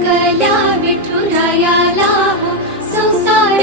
मंगल्या विठुरायाला हो संसार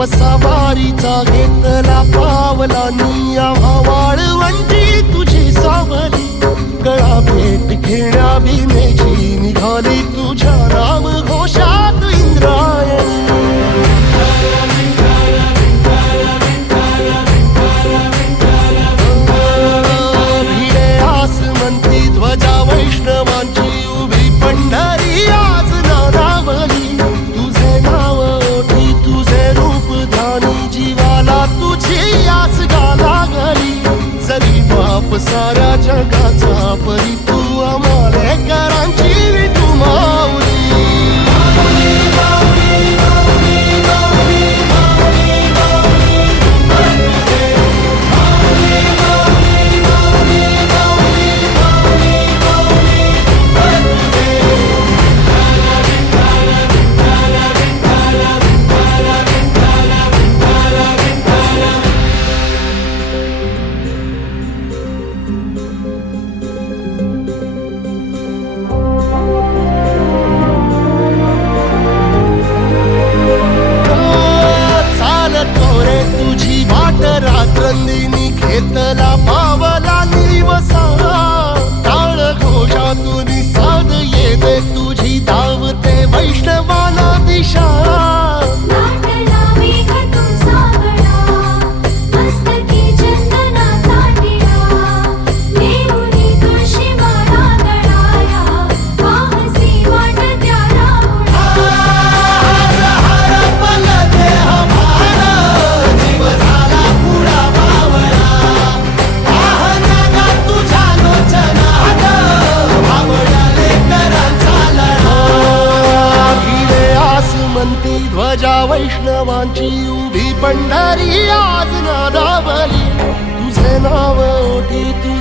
वसावारीचा घेतला पावलानी आवाळ म्हणजे तुझी सावली. गळा भेट घेण्या भीमे.